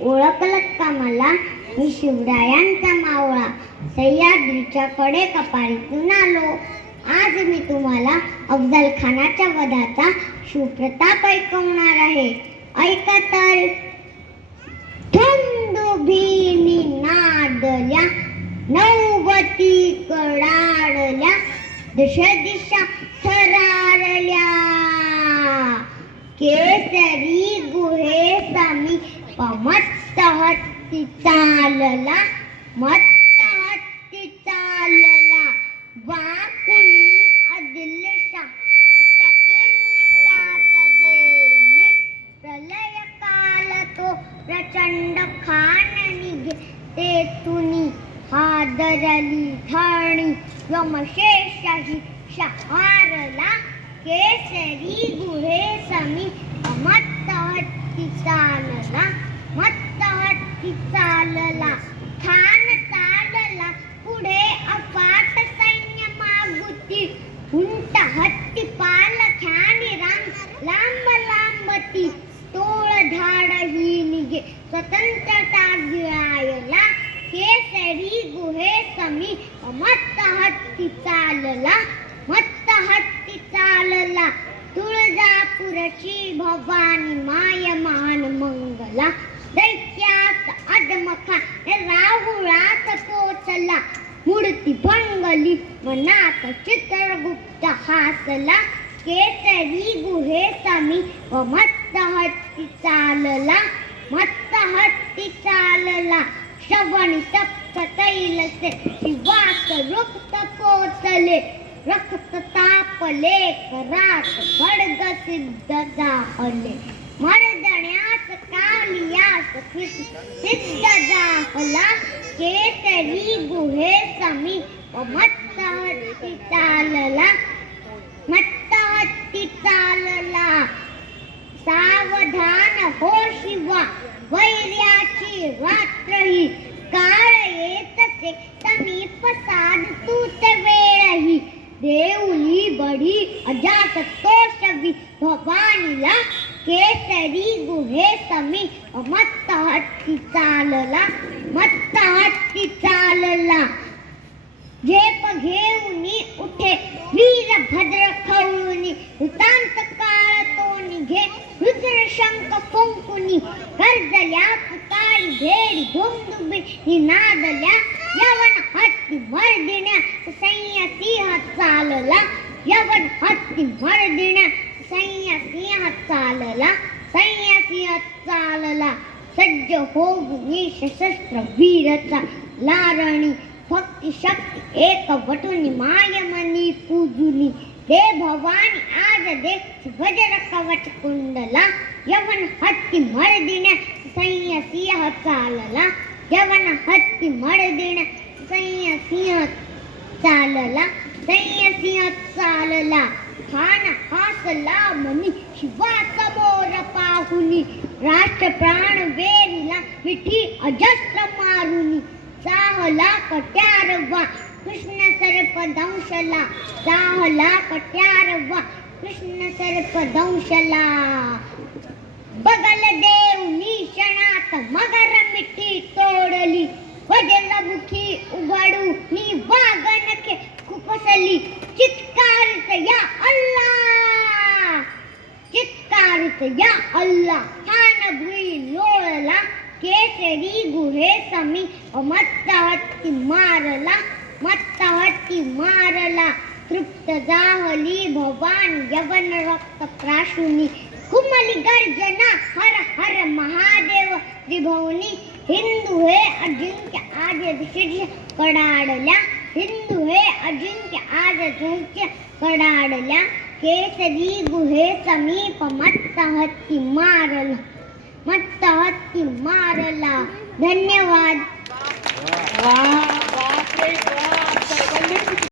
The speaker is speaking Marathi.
ओळखलं का मला? मी शिवरायांचा मावळा, सह्याद्रीच्या कडे कपाळीतून आलो. आज मी तुम्हाला अफजल खानाच्या वधाचा शिवप्रताप ऐकवणार आहे. ऐका तर. थुंदुभीनी नादल्या, नौबती कडाडल्या, दश दिशा थरारल्या. केसरी गुहेचा मी मस्त हत्ती चालला, मस्त हत्ती चालला. वाकुनी आदिलशा देऊनी, प्रलय काल तो प्रचंड खान निघे तेथुनी. हादरली धरणी यमशेषाही शहारला. केसरी गुहेसमी मस्त हत्ती चालला, मस्त हत्ती चालला. खान चालला पुढे अफाट सैन्य मागुती. उंट हत्ती पालख्यानी लांब लांबती. टोळधाड ही निघे स्वतंत्रता गिळायला. केसरी गुहेसमी मस्त हत्ती चालला, मस्त हत्ती चालला. तुळजापूरची भवानी माय मान मंगला. दैत्यात अदमखा राहुळात पोचला. मूर्ती भंगली मनात चित्रगुप्त हासला. केसरी गुहेसमी मस्त हत्ती चालला, मस्त हत्ती चालला. श्रवणी तप्त तैलसे शिवास रक्त पोचले. रक्त तापले करात खड्ग सिद्ध जाहले. मर्दण्यास कालियास सिद्ध जाहला. केसरी गुहेसमी मस्त हत्ती चालला, मस्त हत्ती चालला. सावधान हो शिवा, वैर्याची रात्र ही. काळ येतसे समीप साध तूच वेळही. देऊली बढी अजात तोषवी भवानीला. केसरी गुहेसमी मस्त हत्ती चालला, मस्त हत्ती चालला. झेप घेऊनी उठे वीरभद्र खवळूनी. हुतांत काळ तो निघे रुद्र शंख फुंकुनी. गर्जल्या पुतारी भेडी धुंदुभी नादल्या. यवन हत्ती मर्दिण्या सैन्य सिंह चालला. यवन हत्ती मर्दिण्या सैन्य सिंह चालला, सैन्य सिंह चालला. सज्ज होऊनी सशस्त्र वीरचा लारणी. भक्ती शक्ती एक वटुनी मायमनी पूजुनी. दे भवानी आज दे वज्र कवच कुंडला. यवन हत्ती मर्दिण्या सैन्य सिंह चालला. यवन हत्ती मर्दिण्या सैन्य सिंह चालला, सैन्य सिंह चालला. खान हासला मनी शिवा समोर पाहुनी. राष्ट्र प्राण वेरीला विठी अजस्त्र मारुनी. चाहला कट्यारवा कृष्ण सर्प दंशला. चाहला कट्यारवा कृष्ण सर्प दंशला. बगल देऊनी क्षणात मगर मिठी तोडली. वजल मुखी उघडू नी वागनखे खुपसली. चित्कारित या अल्लाह, चित्कारित या अल्लाह. खान भुई लोळला. केसरी गुहेसमी मस्त हत्ती मारला, मस्त हत्ती मारला. तृप्त जाहली भवानी यवन रक्त प्राशुनी. कुमली गर्जना हर हर महादेव त्रिभुवनी. हिंदू हे अजिंक्य आज शीर्ष कडाडल्या. हिंदू हे अजिंक्य आज शीर्ष कडाडल्या. केसरी गुहेसमी मस्त हत्ती मारला, मस्त हत्ती मारला. धन्यवाद.